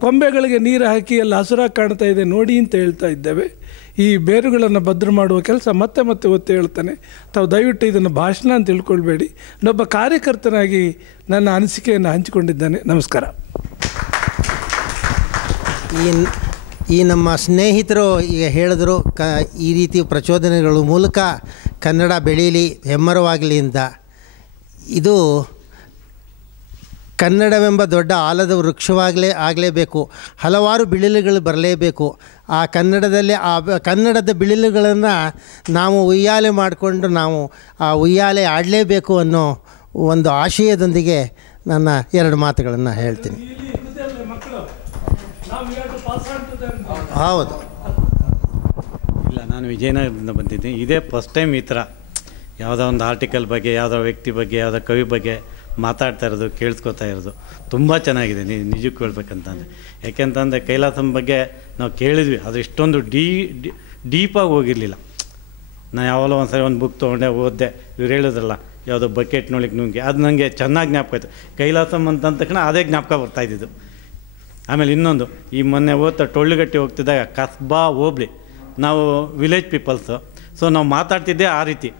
ಕೊಂಬೆಗಳಿಗೆ ನೀರು ಹಾಕಿ ಎಲ್ಲ ಹಸುರಾಗಿ ಕಾಣ್ತಾ ಇದೆ ನೋಡಿ ಅಂತ ಹೇಳ್ತಾ ಇದ್ದೇವೆ. ಈ ಬೇರುಗಳನ್ನು ಭದ್ರ ಮಾಡುವ ಕೆಲಸ ಮತ್ತೆ ಮತ್ತೆ ಒತ್ತಿ ಹೇಳ್ತಾನೆ. ತಾವು ದಯವಿಟ್ಟು ಇದನ್ನು ಭಾಷಣ ಅಂತ ತಿಳ್ಕೊಳ್ಬೇಡಿ. ನೊಬ್ಬ ಕಾರ್ಯಕರ್ತನಾಗಿ ನನ್ನ ಅನಿಸಿಕೆಯನ್ನು ಹಂಚಿಕೊಂಡಿದ್ದಾನೆ. ನಮಸ್ಕಾರ. ಈ ನಮ್ಮ ಸ್ನೇಹಿತರು ಈಗ ಹೇಳಿದ್ರು ಈ ರೀತಿ ಪ್ರಚೋದನೆಗಳ ಮೂಲಕ ಕನ್ನಡ ಬೆಳೀಲಿ, ಹೆಮ್ಮರವಾಗಲಿ ಅಂತ. ಇದು ಕನ್ನಡವೆಂಬ ದೊಡ್ಡ ಆಲದ ಆಗಲೇಬೇಕು. ಹಲವಾರು ಬಿಳಿಲುಗಳು ಬರಲೇಬೇಕು. ಆ ಕನ್ನಡದಲ್ಲಿ ಕನ್ನಡದ ಬಿಳಿಲುಗಳನ್ನು ನಾವು ಉಯ್ಯಾಲೆ ಮಾಡಿಕೊಂಡು ನಾವು ಆ ಉಯ್ಯಾಲೆ ಆಡಲೇಬೇಕು ಅನ್ನೋ ಒಂದು ಆಶಯದೊಂದಿಗೆ ನನ್ನ ಎರಡು ಮಾತುಗಳನ್ನು ಹೇಳ್ತೀನಿ. ಹೌದು. ಇಲ್ಲ, ನಾನು ವಿಜಯನಗರದಿಂದ ಬಂದಿದ್ದೀನಿ. ಇದೇ ಫಸ್ಟ್ ಟೈಮ್ ಈ ಥರ ಯಾವುದೋ ಒಂದು ಆರ್ಟಿಕಲ್ ಬಗ್ಗೆ, ಯಾವುದೋ ವ್ಯಕ್ತಿ ಬಗ್ಗೆ, ಯಾವುದೋ ಕವಿ ಬಗ್ಗೆ ಮಾತಾಡ್ತಾ ಇರೋದು, ಕೇಳಿಸ್ಕೊತಾ ಇರೋದು ತುಂಬ ಚೆನ್ನಾಗಿದೆ. ನಿಜಕ್ಕೂ ಹೇಳ್ಬೇಕಂತಂದರೆ, ಯಾಕೆಂತಂದರೆ ಕೈಲಾಸಂ ಬಗ್ಗೆ ನಾವು ಕೇಳಿದ್ವಿ, ಅದು ಇಷ್ಟೊಂದು ಡೀಪಾಗಿ ಹೋಗಿರಲಿಲ್ಲ. ನಾನು ಯಾವಾಗಲೂ ಒಂದು ಸರಿ ಒಂದು ಬುಕ್ ತೊಗೊಂಡೆ, ಓದಿದೆ. ಇವ್ರು ಹೇಳಿದ್ರಲ್ಲ ಯಾವುದೋ ಬಕೆಟ್ ನೋಡ್ಲಿಕ್ಕೆ ನುಂಗಿ, ಅದು ನನಗೆ ಚೆನ್ನಾಗಿ ಜ್ಞಾಪಕ ಆಯಿತು. ಕೈಲಾಸಂ ಅಂತ ತಕ್ಷಣ ಅದೇ ಜ್ಞಾಪಕ ಬರ್ತಾಯಿದ್ದು. ಆಮೇಲೆ ಇನ್ನೊಂದು, ಈ ಮೊನ್ನೆ ಓದ್ತಾ ಟೊಳ್ಳುಗಟ್ಟಿ ಹೋಗ್ತಿದ್ದಾಗ ಕಸ್ಬಾ ಹೋಬ್ಳಿ, ನಾವು ವಿಲೇಜ್ ಪೀಪಲ್ಸು, ಸೊ ನಾವು ಮಾತಾಡ್ತಿದ್ದೆ ಆ ರೀತಿ.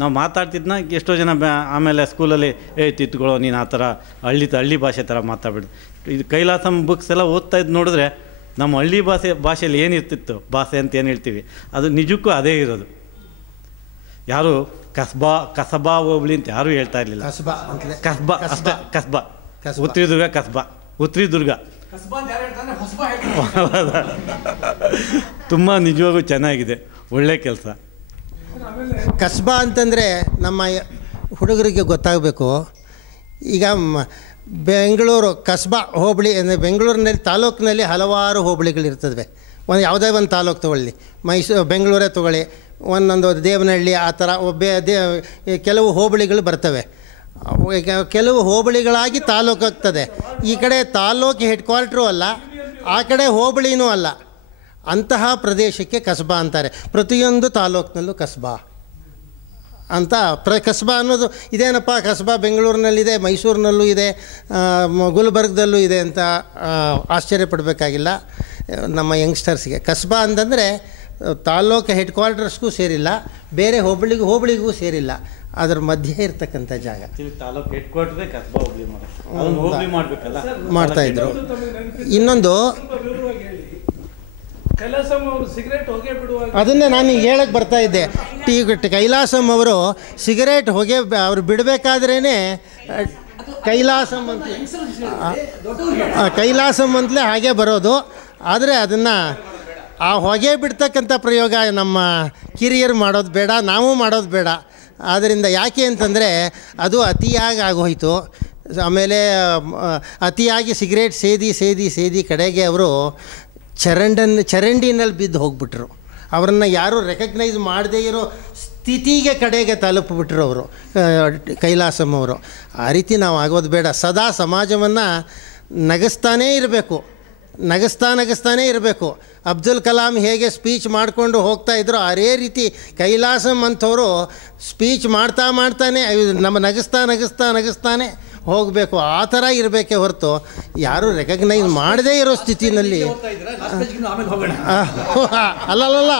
ನಾವು ಮಾತಾಡ್ತಿದ್ದನ್ನ ಎಷ್ಟೋ ಜನ ಆಮೇಲೆ ಸ್ಕೂಲಲ್ಲಿ ತಿತ್ಕೊಳ್ಳೋ ನೀನು ಆ ಥರ ಹಳ್ಳಿ ಭಾಷೆ ಥರ ಮಾತಾಡ್ಬಿಡು. ಇದು ಕೈಲಾಸಂ ಬುಕ್ಸ್ ಎಲ್ಲ ಓದ್ತಾ ಇದ್ದು ನೋಡಿದ್ರೆ ನಮ್ಮ ಹಳ್ಳಿ ಭಾಷೆಯಲ್ಲಿ ಏನಿರ್ತಿತ್ತು, ಭಾಷೆ ಅಂತ ಏನು ಹೇಳ್ತೀವಿ, ಅದು ನಿಜಕ್ಕೂ ಅದೇ ಇರೋದು. ಯಾರು ಕಸಬಾ ಹೋಬ್ಳಿ ಅಂತ ಯಾರೂ ಹೇಳ್ತಾ ಇರಲಿಲ್ಲ. ಕಸ್ಬಾ ಅಷ್ಟೇ, ಕಸ್ಬಾ. ಉತ್ರಿದುರ್ಗ ಕಸ್ಬಾ, ಉತ್ರಿದುರ್ಗ ತುಂಬ ನಿಜವಾಗೂ ಚೆನ್ನಾಗಿದೆ, ಒಳ್ಳೆ ಕೆಲಸ. ಕಸ್ಬಾ ಅಂತಂದರೆ ನಮ್ಮ ಹುಡುಗರಿಗೆ ಗೊತ್ತಾಗಬೇಕು. ಈಗ ಬೆಂಗಳೂರು ಕಸ್ಬಾ ಹೋಬಳಿ ಅಂದರೆ ಬೆಂಗಳೂರಿನಲ್ಲಿ ತಾಲೂಕಿನಲ್ಲಿ ಹಲವಾರು ಹೋಬಳಿಗಳಿರ್ತದೆ. ಯಾವುದೇ ಒಂದು ತಾಲೂಕು ತೊಗೊಳ್ಳಿ, ಬೆಂಗಳೂರೇ ತೊಗೊಳ್ಳಿ, ಒಂದೊಂದು ದೇವನಹಳ್ಳಿ ಆ ಥರ ಕೆಲವು ಹೋಬಳಿಗಳು ಬರ್ತವೆ. ಕೆಲವು ಹೋಬಳಿಗಳಾಗಿ ತಾಲೂಕು ಆಗ್ತದೆ. ಈ ಕಡೆ ತಾಲೂಕು ಹೆಡ್ ಕ್ವಾರ್ಟ್ರೂ ಅಲ್ಲ, ಆ ಕಡೆ ಹೋಬಳಿನೂ ಅಲ್ಲ. ಅಂತಹ ಪ್ರದೇಶಕ್ಕೆ ಕಸ್ಬಾ ಅಂತಾರೆ. ಪ್ರತಿಯೊಂದು ತಾಲೂಕಿನಲ್ಲೂ ಕಸ್ಬಾ ಅಂತ ಕಸ್ಬಾ ಅನ್ನೋದು ಇದೇನಪ್ಪ, ಕಸ್ಬಾ ಬೆಂಗಳೂರಿನಲ್ಲಿದೆ, ಮೈಸೂರಿನಲ್ಲೂ ಇದೆ, ಗುಲ್ಬರ್ಗದಲ್ಲೂ ಇದೆ ಅಂತ ಆಶ್ಚರ್ಯಪಡಬೇಕಾಗಿಲ್ಲ. ನಮ್ಮ ಯಂಗ್ಸ್ಟರ್ಸ್ಗೆ ಕಸ್ಬಾ ಅಂತಂದರೆ ತಾಲೂಕು ಹೆಡ್ ಕ್ವಾರ್ಟರ್ಸ್ಗೂ ಸೇರಿಲ್ಲ, ಬೇರೆ ಹೋಬಳಿಗೂ ಸೇರಿಲ್ಲ, ಅದರ ಮಧ್ಯೆ ಇರ್ತಕ್ಕಂಥ ಜಾಗ. ಮಾಡ್ತಾಯಿದ್ರು. ಇನ್ನೊಂದು ಅದನ್ನೇ ನಾನು ಈಗ ಹೇಳಕ್ಕೆ ಬರ್ತಾಯಿದ್ದೆ. ಕೈಲಾಸಂ ಅವರು ಸಿಗರೇಟ್ ಹೊಗೆ ಅವರು ಬಿಡಬೇಕಾದ್ರೇ ಕೈಲಾಸಂ ಅಂತಲೇ ಹಾಗೆ ಬರೋದು. ಆದರೆ ಅದನ್ನು ಆ ಹೊಗೆ ಬಿಡ್ತಕ್ಕಂಥ ಪ್ರಯೋಗ ನಮ್ಮ ಕಿರಿಯರು ಮಾಡೋದು ಬೇಡ, ನಾವು ಮಾಡೋದು ಬೇಡ. ಆದ್ದರಿಂದ ಯಾಕೆ ಅಂತಂದರೆ ಅದು ಅತಿಯಾಗಿ ಆಗೋಯಿತು. ಆಮೇಲೆ ಅತಿಯಾಗಿ ಸಿಗರೇಟ್ ಸೇದಿ ಕಡೆಗೆ ಅವರು ಚರಂಡಿನಲ್ಲಿ ಬಿದ್ದು ಹೋಗ್ಬಿಟ್ರು. ಅವರನ್ನು ಯಾರೂ ರೆಕಗ್ನೈಸ್ ಮಾಡದೇ ಇರೋ ಸ್ಥಿತಿಗೆ ಕಡೆಗೆ ತಲುಪಿಬಿಟ್ರು ಅವರು, ಕೈಲಾಸಂ ಅವರು. ಆ ರೀತಿ ನಾವು ಆಗೋದು ಬೇಡ. ಸದಾ ಸಮಾಜವನ್ನು ನಗಿಸ್ತಾನೇ ಇರಬೇಕು. ಅಬ್ದುಲ್ ಕಲಾಂ ಹೇಗೆ ಸ್ಪೀಚ್ ಮಾಡಿಕೊಂಡು ಹೋಗ್ತಾಯಿದ್ರು, ಅದೇ ರೀತಿ ಕೈಲಾಸಂ ಅಂಥವರು ಸ್ಪೀಚ್ ಮಾಡ್ತಾನೆ ನಮ್ಮ ನಗಿಸ್ತಾನೆ ಹೋಗಬೇಕು. ಆ ಥರ ಇರಬೇಕೇ ಹೊರತು ಯಾರೂ ರೆಕಗ್ನೈಸ್ ಮಾಡದೇ ಇರೋ ಸ್ಥಿತಿನಲ್ಲಿ ಅಲ್ಲಲ್ಲ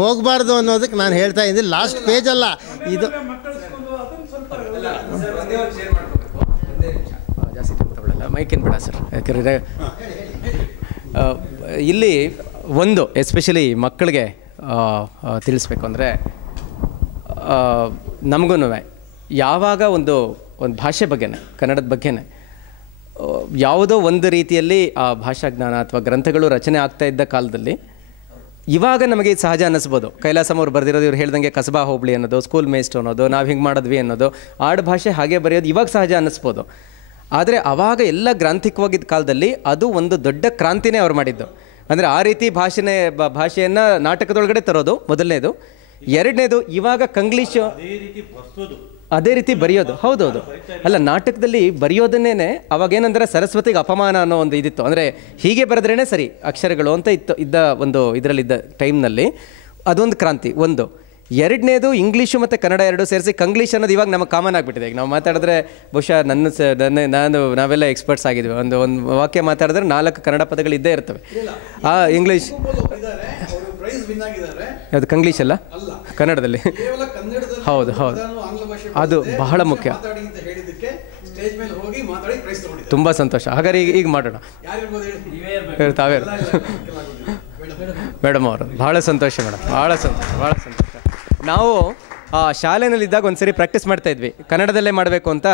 ಹೋಗಬಾರ್ದು ಅನ್ನೋದಕ್ಕೆ ನಾನು ಹೇಳ್ತಾ ಇದ್ದೀನಿ. ಲಾಸ್ಟ್ ಪೇಜ್ ಅಲ್ಲ ಇದು. ಮೈಕೇನು ಬೇಡ ಸರ್, ಯಾಕಂದರೆ ಇಲ್ಲಿ ಒಂದು ಎಸ್ಪೆಷಲಿ ಮಕ್ಕಳಿಗೆ ತಿಳಿಸ್ಬೇಕು ಅಂದರೆ, ನಮಗೂ ಯಾವಾಗ ಒಂದು ಭಾಷೆ ಬಗ್ಗೆನೇ, ಕನ್ನಡದ ಬಗ್ಗೆನೇ ಯಾವುದೋ ಒಂದು ರೀತಿಯಲ್ಲಿ ಆ ಭಾಷಾ ಜ್ಞಾನ ಅಥವಾ ಗ್ರಂಥಗಳು ರಚನೆ ಆಗ್ತಾ ಇದ್ದ ಕಾಲದಲ್ಲಿ ಇವಾಗ ನಮಗೆ ಸಹಜ ಅನ್ನಿಸ್ಬೋದು. ಕೈಲಾಸಂ ಅವ್ರು ಬರೆದಿರೋದು, ಇವ್ರು ಹೇಳ್ದಂಗೆ ಕಸಬಾ ಹೋಬಳಿ ಅನ್ನೋದು, ಸ್ಕೂಲ್ ಮೇಸ್ಟ್ ಅನ್ನೋದು, ನಾವು ಹಿಂಗೆ ಮಾಡಿದ್ವಿ ಅನ್ನೋದು, ಆಡು ಭಾಷೆ ಹಾಗೆ ಬರೆಯೋದು ಇವಾಗ ಸಹಜ ಅನ್ನಿಸ್ಬೋದು. ಆದರೆ ಆವಾಗ ಎಲ್ಲ ಗ್ರಾಂಥಿಕವಾಗಿದ್ದ ಕಾಲದಲ್ಲಿ ಅದು ಒಂದು ದೊಡ್ಡ ಕ್ರಾಂತಿನೇ ಅವ್ರು ಮಾಡಿದ್ದು. ಅಂದರೆ ಆ ರೀತಿ ಭಾಷೆಯನ್ನು ನಾಟಕದೊಳಗಡೆ ತರೋದು ಮೊದಲನೇದು. ಎರಡನೇದು, ಇವಾಗ ಕಂಗ್ಲೀಷು ಅದೇ ರೀತಿ ಬರೆಯೋದು. ಹೌದೌದು, ಅಲ್ಲ ನಾಟಕದಲ್ಲಿ ಬರೆಯೋದನ್ನೇ ಅವಾಗೇನಂದರೆ ಸರಸ್ವತಿಗೆ ಅಪಮಾನ ಅನ್ನೋ ಒಂದು ಇದಿತ್ತು. ಅಂದರೆ ಹೀಗೆ ಬರೆದ್ರೇ ಸರಿ ಅಕ್ಷರಗಳು ಅಂತ ಇದ್ದ ಒಂದು ಇದರಲ್ಲಿದ್ದ ಟೈಮ್ನಲ್ಲಿ ಅದೊಂದು ಕ್ರಾಂತಿ ಒಂದು. ಎರಡನೇದು ಇಂಗ್ಲೀಷು ಮತ್ತು ಕನ್ನಡ ಎರಡೂ ಸೇರಿಸಿ ಕಂಗ್ಲೀಷ್ ಅನ್ನೋದು ಇವಾಗ ನಮಗೆ ಕಾಮನ್ ಆಗಿಬಿಟ್ಟಿದೆ. ಈಗ ನಾವು ಮಾತಾಡಿದ್ರೆ ಬಹುಶಃ ನಾವೆಲ್ಲ ಎಕ್ಸ್ಪರ್ಟ್ಸ್ ಆಗಿದ್ವಿ. ಒಂದು ವಾಕ್ಯ ಮಾತಾಡಿದ್ರೆ 4 ಕನ್ನಡ ಪದಗಳು ಇದ್ದೇ ಇರ್ತವೆ. ಇಂಗ್ಲೀಷ್ ಅದು ಕಂಗ್ಲೀಷ್ ಅಲ್ಲ, ಕನ್ನಡದಲ್ಲಿ. ಹೌದು ಹೌದು, ಅದು ಬಹಳ ಮುಖ್ಯ. ತುಂಬ ಸಂತೋಷ. ಹಾಗಾದ್ರೆ ಈಗ ಮಾಡೋಣ. ತಾವೇ ಮೇಡಮ್ ಅವರು. ಭಾಳ ಸಂತೋಷ ಮೇಡಮ್, ಭಾಳ ಸಂತೋಷ. ನಾವು ಶಾಲೆಯಲ್ಲಿದ್ದಾಗ ಒಂದ್ಸರಿ ಪ್ರಾಕ್ಟೀಸ್ ಮಾಡ್ತಾಯಿದ್ವಿ, ಕನ್ನಡದಲ್ಲೇ ಮಾಡಬೇಕು ಅಂತ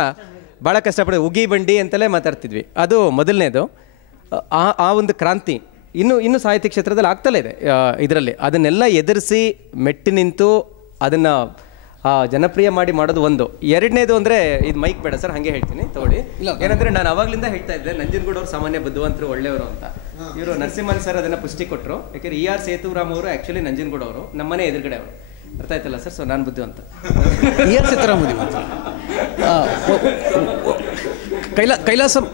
ಭಾಳ ಕಷ್ಟಪಟ್ಟು ಉಗಿ ಬಂಡಿ ಅಂತಲೇ ಮಾತಾಡ್ತಿದ್ವಿ. ಅದು ಮೊದಲನೇದು. ಆ ಒಂದು ಕ್ರಾಂತಿ ಇನ್ನೂ ಸಾಹಿತ್ಯ ಕ್ಷೇತ್ರದಲ್ಲಿ ಆಗ್ತಲೇ ಇದೆ. ಇದರಲ್ಲಿ ಅದನ್ನೆಲ್ಲ ಎದುರಿಸಿ ಮೆಟ್ಟಿ ನಿಂತು ಅದನ್ನು ಜನಪ್ರಿಯ ಮಾಡೋದು ಒಂದು. ಎರಡನೇದು ಅಂದರೆ ಇದು ಮೈಕ್ ಬೇಡ ಸರ್, ಹಾಗೆ ಹೇಳ್ತೀನಿ ತಗೊಳ್ಳಿ. ಏನಂದರೆ ನಾನು ಅವಾಗಲಿಂದ ಹೇಳ್ತಾ ಇದ್ದೆ, ನಂಜನಗೂಡು ಅವರು ಸಾಮಾನ್ಯ ಬುದ್ಧಿವಂತರು, ಒಳ್ಳೆಯವರು ಅಂತ. ಇವರು ನರಸಿಂಹನ್ ಸರ್ ಅದನ್ನು ಪುಷ್ಟಿ ಕೊಟ್ಟರು. ಯಾಕೆಂದರೆ ER ಸೇತುರಾಮ್ ಅವರು ಆ್ಯಕ್ಚುಲಿ ನಂಜನಗೂಡು ಅವರು, ನಮ್ಮನೆ ಎದುರುಗಡೆ ಅವರು. ಅರ್ಥ ಆಯ್ತಲ್ಲ ಸರ್? ಸೊ ನಾನು ಬುದ್ಧಿವಂತ. ER ಸೇತುರಾಮ್ ಬುದ್ಧಿವಂತ.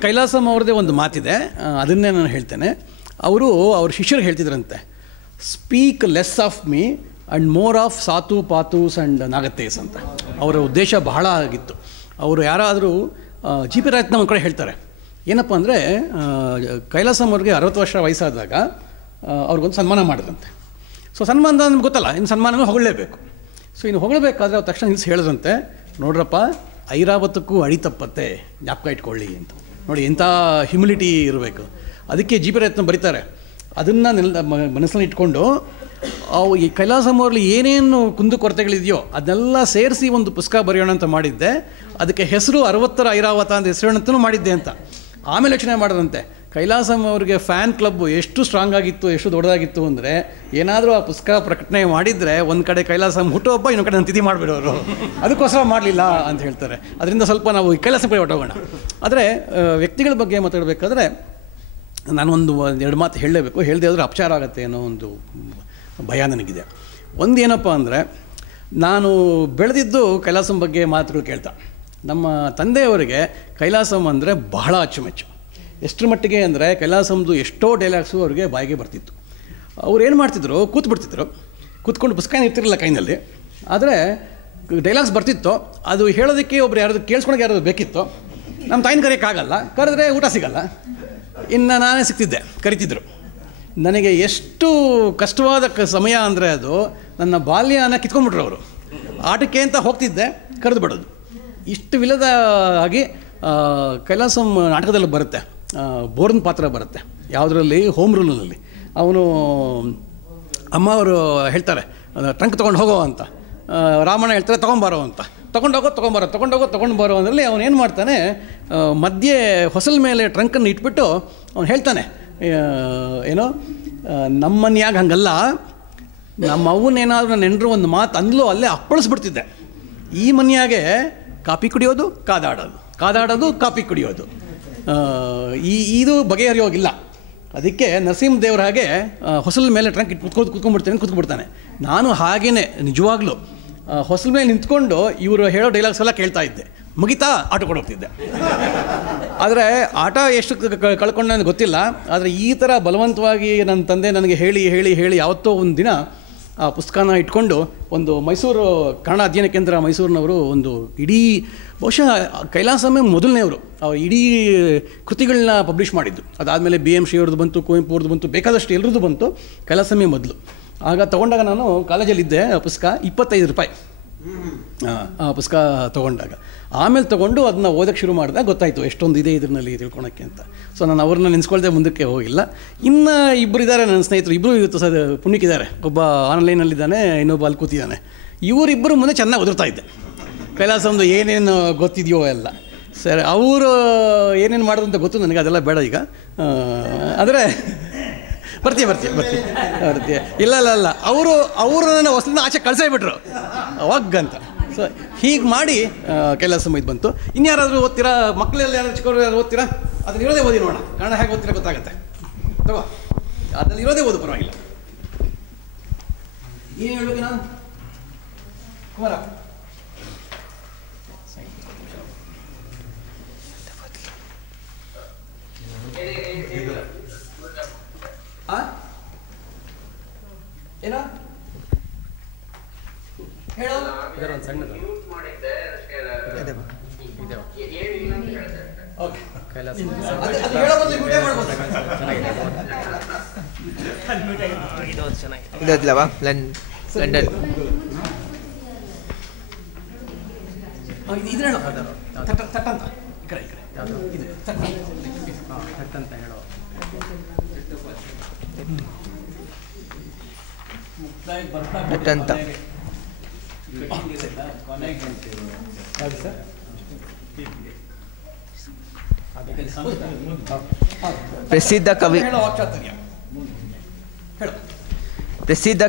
ಕೈಲಾಸಂ ಅವ್ರದ್ದೇ ಒಂದು ಮಾತಿದೆ, ಅದನ್ನೇ ನಾನು ಹೇಳ್ತೇನೆ. ಅವ್ರ ಶಿಷ್ಯರು ಹೇಳ್ತಿದ್ರಂತೆ, speak less of me and more of ಸಾತು ಪಾತೂಸ್ ಆ್ಯಂಡ್ ನಾಗತ್ತೇಸ್ ಅಂತ. ಅವರ ಉದ್ದೇಶ ಬಹಳ ಆಗಿತ್ತು. ಅವರು ಯಾರಾದರೂ GP ರಾಯತ್ನ ಒಂದು ಕಡೆ ಹೇಳ್ತಾರೆ, ಏನಪ್ಪ ಅಂದರೆ ಕೈಲಾಸಂ ಅವ್ರಿಗೆ 60 ವರ್ಷ ವಯಸ್ಸಾದಾಗ ಅವ್ರಿಗೊಂದು ಸನ್ಮಾನ ಮಾಡಿದ್ರಂತೆ. ಸೊ ಸನ್ಮಾನ ನಮ್ಗೆ ಗೊತ್ತಲ್ಲ, ಇನ್ನು ಸನ್ಮಾನನೂ ಹೊಗಳಲೇಬೇಕು. ಸೊ ಇನ್ನು ಹೊಗಳಬೇಕಾದ್ರೆ ಅವ್ರು ತಕ್ಷಣ ನಿಲ್ಲಿಸಿ ಹೇಳಿದ್ರಂತೆ, ನೋಡ್ರಪ್ಪ, ಐರಾವತಕ್ಕೂ ಅಡಿ ತಪ್ಪತ್ತೆ, ಜ್ಞಾಪಕ ಇಟ್ಕೊಳ್ಳಿ ಅಂತ. ನೋಡಿ ಎಂಥ ಹ್ಯುಮಿಲಿಟಿ ಇರಬೇಕು. ಅದಕ್ಕೆ GP ರಾಯತ್ನ ಬರೀತಾರೆ, ಅದನ್ನು ಮನಸ್ಸಲ್ಲಿ ಇಟ್ಕೊಂಡು ಈ ಕೈಲಾಸಂ ಅವ್ರಲ್ಲಿ ಏನೇನು ಕುಂದುಕೊರತೆಗಳಿದೆಯೋ ಅದನ್ನೆಲ್ಲ ಸೇರಿಸಿ ಒಂದು ಪುಸ್ತಕ ಬರೆಯೋಣ ಅಂತ ಮಾಡಿದ್ದೆ. ಅದಕ್ಕೆ ಹೆಸರು 60ರ ಐರಾವತ ಅಂತ ಹೆಸರುವಂತೂ ಮಾಡಿದ್ದೆ ಅಂತ. ಆಮೇಲೆ ಯೋಚನೆ ಮಾಡಿದಂತೆ, ಕೈಲಾಸಂ ಅವ್ರಿಗೆ ಫ್ಯಾನ್ ಕ್ಲಬ್ ಎಷ್ಟು ಸ್ಟ್ರಾಂಗ್ ಆಗಿತ್ತು, ಎಷ್ಟು ದೊಡ್ಡದಾಗಿತ್ತು ಅಂದರೆ, ಏನಾದರೂ ಆ ಪುಸ್ತಕ ಪ್ರಕಟಣೆ ಮಾಡಿದರೆ ಒಂದು ಕಡೆ ಕೈಲಾಸಂ ಹುಟ್ಟುಹಬ್ಬ, ಇನ್ನೊಂದು ಕಡೆ ನಾನು ತಿಥಿ ಮಾಡಿಬಿಡೋರು, ಅದಕ್ಕೋಸ್ಕರ ಮಾಡಲಿಲ್ಲ ಅಂತ ಹೇಳ್ತಾರೆ. ಅದರಿಂದ ಸ್ವಲ್ಪ ನಾವು ಕೈಲಾಸಂ ಕಡೆ ಹೊಟ್ಟೋಗೋಣ. ಆದರೆ ವ್ಯಕ್ತಿಗಳ ಬಗ್ಗೆ ಮಾತಾಡಬೇಕಾದ್ರೆ ನಾನೊಂದು 2 ಮಾತು ಹೇಳಲೇಬೇಕು. ಹೇಳದೆ ಆದರೆ ಅಪಚಾರ ಆಗುತ್ತೆ ಅನ್ನೋ ಒಂದು ಭಯ ನನಗಿದೆ. ಒಂದೇನಪ್ಪ ಅಂದರೆ, ನಾನು ಬೆಳೆದಿದ್ದು ಕೈಲಾಸಂ ಬಗ್ಗೆ ಮಾತುಗಳು ಕೇಳ್ತಾ. ನಮ್ಮ ತಂದೆಯವರಿಗೆ ಕೈಲಾಸಂ ಅಂದರೆ ಬಹಳ ಅಚ್ಚುಮೆಚ್ಚು. ಎಷ್ಟರ ಮಟ್ಟಿಗೆ ಅಂದರೆ ಕೈಲಾಸಂದು ಎಷ್ಟೋ ಡೈಲಾಗ್ಸು ಅವ್ರಿಗೆ ಬಾಯಿಗೆ ಬರ್ತಿತ್ತು. ಅವ್ರು ಏನು ಮಾಡ್ತಿದ್ರು, ಕೂತ್ಕೊಂಡು ಪುಸ್ತಕ ಇರ್ತಿರಲಿಲ್ಲ ಕೈನಲ್ಲಿ. ಆದರೆ ಡೈಲಾಗ್ಸ್ ಬರ್ತಿತ್ತು, ಅದು ಹೇಳೋದಕ್ಕೆ ಒಬ್ರು ಯಾರಾದ್ರು ಕೇಳಿಸ್ಕೊಳಕ್ಕೆ ಯಾರಾದ್ರು ಬೇಕಿತ್ತು. ನಮ್ಮ ತಾಯಿನ ಕರೆಯೋಕ್ಕಾಗಲ್ಲ, ಕರೆದ್ರೆ ಊಟ ಸಿಗಲ್ಲ. ಇನ್ನು ನಾನೇ ಸಿಗ್ತಿದ್ದೆ, ಕರಿತಿದ್ರು. ನನಗೆ ಎಷ್ಟು ಕಷ್ಟವಾದ ಸಮಯ ಅಂದರೆ ಅದು ನನ್ನ ಬಾಲ್ಯನ ಕಿತ್ಕೊಂಡ್ಬಿಟ್ರು ಅವರು. ಆಟಕ್ಕೆ ಅಂತ ಹೋಗ್ತಿದ್ದೆ, ಕರೆದು ಬಿಡೋದು. ಇಷ್ಟು ವಿಲದ ಆಗಿ ಕೈಲಾಸಂ ನಾಟಕದಲ್ಲಿ ಬರುತ್ತೆ, ಬೋರ್ನ್ ಪಾತ್ರ ಬರುತ್ತೆ. ಯಾವುದರಲ್ಲಿ? ಹೋಮ್ ರೂಲ್ನಲ್ಲಿ. ಅವನು ಅಮ್ಮ ಅವರು ಹೇಳ್ತಾರೆ ಟ್ರಂಕ್ ತೊಗೊಂಡು ಹೋಗೋ ಅಂತ, ರಾಮಣ್ಣ ಹೇಳ್ತಾರೆ ತೊಗೊಂಬಾರೋ ಅಂತ. ತೊಗೊಂಡು ಬರೋ ಅದರಲ್ಲಿ ಅವನು ಏನು ಮಾಡ್ತಾನೆ, ಮಧ್ಯೆ ಹೊಸಲ ಮೇಲೆ ಟ್ರಂಕನ್ನು ಇಟ್ಬಿಟ್ಟು ಅವನು ಹೇಳ್ತಾನೆ, ಏನೋ ನಮ್ಮ ಮನ್ಯಾಗ ಹಂಗಲ್ಲ, ನಮ್ಮ ಅವನೇನಾದ್ರೂ ನನ್ನ ನೆಂಡರು ಒಂದು ಮಾತು ಅಂದ್ಲು ಅಲ್ಲೇ ಅಪ್ಪಳಿಸ್ಬಿಡ್ತಿದ್ದೆ. ಈ ಮನ್ಯಾಗೆ ಕಾಪಿ ಕುಡಿಯೋದು, ಕಾದಾಡೋದು, ಕಾಪಿ ಕುಡಿಯೋದು, ಇದು ಬಗೆಹರಿಯೋಗಿಲ್ಲ. ಅದಕ್ಕೆ ನರಸಿಂಹದೇವ್ರ ಹಾಗೆ ಹೊಸಲ ಮೇಲೆ ಟ್ರಂಕ್ ಕೂತ್ಕೊಂಡ್ಬಿಡ್ತಾನೆ. ನಾನು ಹಾಗೇ ನಿಜವಾಗ್ಲೂ ಹೊಸಲ ಮೇಲೆ ನಿಂತ್ಕೊಂಡು ಇವರು ಹೇಳೋ ಡೈಲಾಗ್ಸ್ ಎಲ್ಲ ಕೇಳ್ತಾ ಇದ್ದೆ. ಮುಗಿತಾ ಆಟ ಕೊಡೋಗ್ತಿದ್ದೆ. ಆದರೆ ಆಟ ಎಷ್ಟು ಕಳ್ಕೊಂಡು ನನಗೆ ಗೊತ್ತಿಲ್ಲ. ಆದರೆ ಈ ಥರ ಬಲವಂತವಾಗಿ ನನ್ನ ತಂದೆ ನನಗೆ ಹೇಳಿ ಯಾವತ್ತೋ ಒಂದು ದಿನ ಆ ಪುಸ್ತಕನ ಇಟ್ಕೊಂಡು ಒಂದು ಮೈಸೂರು ಕನ್ನಡ ಅಧ್ಯಯನ ಕೇಂದ್ರ ಮೈಸೂರಿನವರು ಒಂದು ಇಡೀ, ಬಹುಶಃ ಕೈಲಾಸಮೇ ಮೊದಲನೇವರು ಅವ್ರು ಇಡೀ ಕೃತಿಗಳನ್ನ ಪಬ್ಲಿಷ್ ಮಾಡಿದ್ದು. ಅದಾದಮೇಲೆ BM ಶ್ರೀ ಅವ್ರದ್ದು ಬಂತು, ಕುವೆಂಪು ಅವ್ರದ್ದು ಬಂತು, ಬೇಕಾದಷ್ಟು ಎಲ್ಲರದ್ದು ಬಂತು. ಕೈಲಾಸಮೇ ಮೊದಲು. ಆಗ ತೊಗೊಂಡಾಗ ನಾನು ಕಾಲೇಜಲ್ಲಿದ್ದೆ. ಪುಸ್ತಕ 25 ರೂಪಾಯಿ ಆ ಪುಸ್ತಕ ತೊಗೊಂಡಾಗ. ಆಮೇಲೆ ತೊಗೊಂಡು ಅದನ್ನ ಓದೋಕ್ಕೆ ಶುರು ಮಾಡಿದಾಗ ಗೊತ್ತಾಯಿತು ಎಷ್ಟೊಂದು ಇದೆ ಇದರಲ್ಲಿ ತಿಳ್ಕೊಳಕ್ಕೆ ಅಂತ. ಸೊ ನಾನು ಅವ್ರನ್ನ ನೆನೆಸ್ಕೊಳ್ದೆ ಮುಂದಕ್ಕೆ ಹೋಗಿಲ್ಲ. ಇನ್ನು ಇಬ್ಬರು ಇದ್ದಾರೆ ನನ್ನ ಸ್ನೇಹಿತರು, ಇಬ್ಬರು ಇವತ್ತು ಪುಣ್ಯಕ್ಕಿದ್ದಾರೆ. ಒಬ್ಬ ಆನ್ಲೈನಲ್ಲಿದ್ದಾನೆ, ಇನ್ನೊಬ್ಬ ಅಲ್ಲಿ ಕೂತಿದ್ದಾನೆ. ಇವರಿಬ್ಬರು ಮುಂದೆ ಚೆನ್ನಾಗಿ ಓದಿರ್ತಾ ಇದ್ದೆ. ಕೈಲಾಸಂದು ಏನೇನು ಗೊತ್ತಿದೆಯೋ ಎಲ್ಲ. ಸರಿ, ಅವರು ಏನೇನು ಮಾಡೋದು ಅಂತ ಗೊತ್ತು ನನಗೆ, ಅದೆಲ್ಲ ಬೇಡ ಈಗ. ಆದರೆ ಬರ್ತೀಯ ಇಲ್ಲ ಅವರು ನನ್ನ ಹೊಸಲಿನ ಆಚೆ ಕಳ್ಸೇಬಿಟ್ರು ಅವಾಗಂತ. ಸೊ ಹೀಗೆ ಮಾಡಿ ಕೈಲಾಸಂ ಇದು ಬಂತು. ಇನ್ಯಾರಾದರೂ ಓದ್ತೀರಾ? ಮಕ್ಕಳೆಲ್ಲ ಯಾರು ಚಿಕ್ಕವರು ಯಾರು ಓದ್ತೀರಾ? ಅದ್ರಲ್ಲಿ ಇರೋದೇ ಓದಿ ನೋಡೋಣ, ಕನ್ನಡ ಹೇಗೆ ಓದ್ತೀರಾ ಗೊತ್ತಾಗುತ್ತೆ. ತಗೋ, ಅದ್ರಲ್ಲಿ ಇರೋದೇ ಓದು, ಪರವಾಗಿಲ್ಲ. ಏನು ಹೇಳ್ಬೇಕು ನಾನು? ಕುಮಾರ, ಏನೋ ಇದಲ್ಲವಾ ಲಂಡನ್ ಅಂತ ಪ್ರಸಿದ್ಧ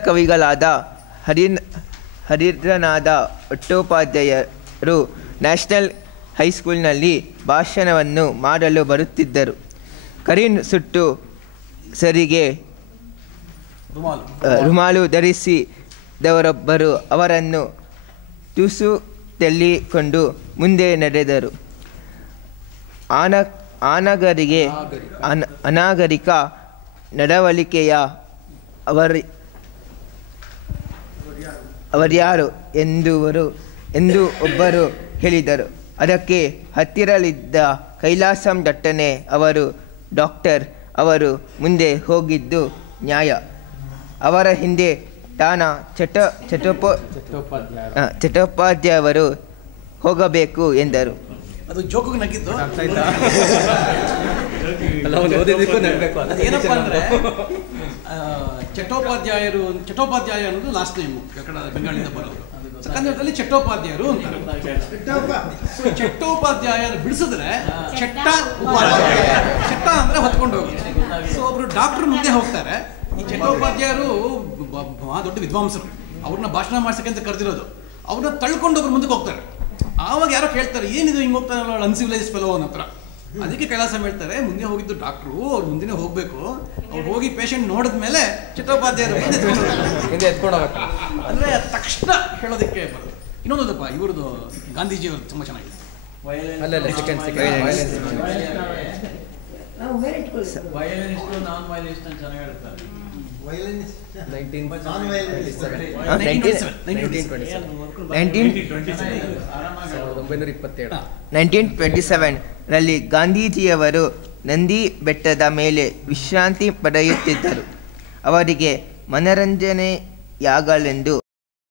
ಕವಿಗಳಾದ ಹರಿಹರನಾದ ಚಟ್ಟೋಪಾಧ್ಯಾಯರು ನ್ಯಾಷನಲ್ ಹೈಸ್ಕೂಲ್ನಲ್ಲಿ ಭಾಷಣವನ್ನು ಮಾಡಲು ಬರುತ್ತಿದ್ದರು. ಕರೀನ್ ಸುಟ್ಟು ಸರಿಗೆ ರುಮಾಲು ಧರಿಸಿದವರೊಬ್ಬರು ಅವರನ್ನು ತುಸು ತಳ್ಳಿಕೊಂಡು ಮುಂದೆ ನಡೆದರು. ಅನಾಗರಿಕ ನಡವಳಿಕೆಯ ಅವರ್ಯಾರು ಎಂದು ಒಬ್ಬರು ಹೇಳಿದರು. ಅದಕ್ಕೆ ಹತ್ತಿರಲಿದ್ದ ಕೈಲಾಸಂ ದಟ್ಟನೆ ಅವರು, ಡಾಕ್ಟರ್, ಅವರು ಮುಂದೆ ಹೋಗಿದ್ದು ನ್ಯಾಯ. ಅವರ ಹಿಂದೆ ಚಟ್ಟೋಪಾಧ್ಯಾಯವರು ಹೋಗಬೇಕು ಎಂದರು. ಅದು ಜೋಕು ನಗಿದ್ದು ಏನಪ್ಪ ಅಂದರೆ ಚಟ್ಟೋಪಾಧ್ಯಾಯ ಅನ್ನೋದು ಲಾಸ್ಟ್ ನೇಮು, ಕನ್ನಡ ಬೆಂಗಾಳಿಂದ ಬರೋದು. ಕನ್ನಡದಲ್ಲಿ ಚಟ್ಟೋಪಾಧ್ಯಾಯರು ಅಂತಾರೆ. ಚಟ್ಟೋಪಾಧ್ಯಾಯ ಬಿಡಿಸಿದ್ರೆ ಚಟ್ಟ ಅಂದ್ರೆ ಹೊತ್ಕೊಂಡು ಹೋಗುತ್ತೆ. ಸೊ ಒಬ್ರು ಡಾಕ್ಟರ್ ಮುಂದೆ ಹೋಗ್ತಾರೆ. ಈ ಚಟ್ಟೋಪಾಧ್ಯಾಯರು ದೊಡ್ಡ ವಿದ್ವಾಂಸರು, ಅವ್ರನ್ನ ಭಾಷಣ ಮಾಡ್ಸಕ್ಕೆ ಅಂತ ಕರೆದಿರೋದು. ಅವ್ರನ್ನ ತಳ್ಕೊಂಡು ಒಬ್ರು ಮುಂದಕ್ಕೆ ಹೋಗ್ತಾರೆ. ಆವಾಗ ಯಾರೋ ಕೇಳ್ತಾರೆ, ಏನಿದು ಹಿಂಗೆ ಹೋಗ್ತಾರಲ್ಲ ಅನ್ಸಿವಿಲೈಸ್ ಫೆಲೋ ಅನ್ನೋ ಹತ್ರ. ಅದಕ್ಕೆ ಕೈಲಾಸಂ ಹೇಳ್ತಾರೆ, ಮುಂದೆ ಹೋಗಿದ್ದು ಡಾಕ್ಟ್ರು, ಅವ್ರು ಮುಂದಿನ ಹೋಗಬೇಕು. ಅವ್ರು ಹೋಗಿ ಪೇಷಂಟ್ ನೋಡಿದ್ಮೇಲೆ ಚಟ್ಟೋಪಾಧ್ಯಾಯರು ಎತ್ಕೊಂಡು ಹೋಗ್ಬೇಕು ಅಂದರೆ ತಕ್ಷಣ ಹೇಳೋದಕ್ಕೆ ಬರೋದು. ಇನ್ನೊಂದಪ್ಪ, ಇವ್ರದ್ದು ಗಾಂಧೀಜಿಯವ್ರದ್ದು ತುಂಬ ಚೆನ್ನಾಗಿದೆ. ರಲ್ಲಿ ಗಾಂಧೀಜಿಯವರು ನಂದಿ ಬೆಟ್ಟದ ಮೇಲೆ ವಿಶ್ರಾಂತಿ ಪಡೆಯುತ್ತಿದ್ದರು. ಅವರಿಗೆ ಮನರಂಜನೆಯಾಗಲೆಂದು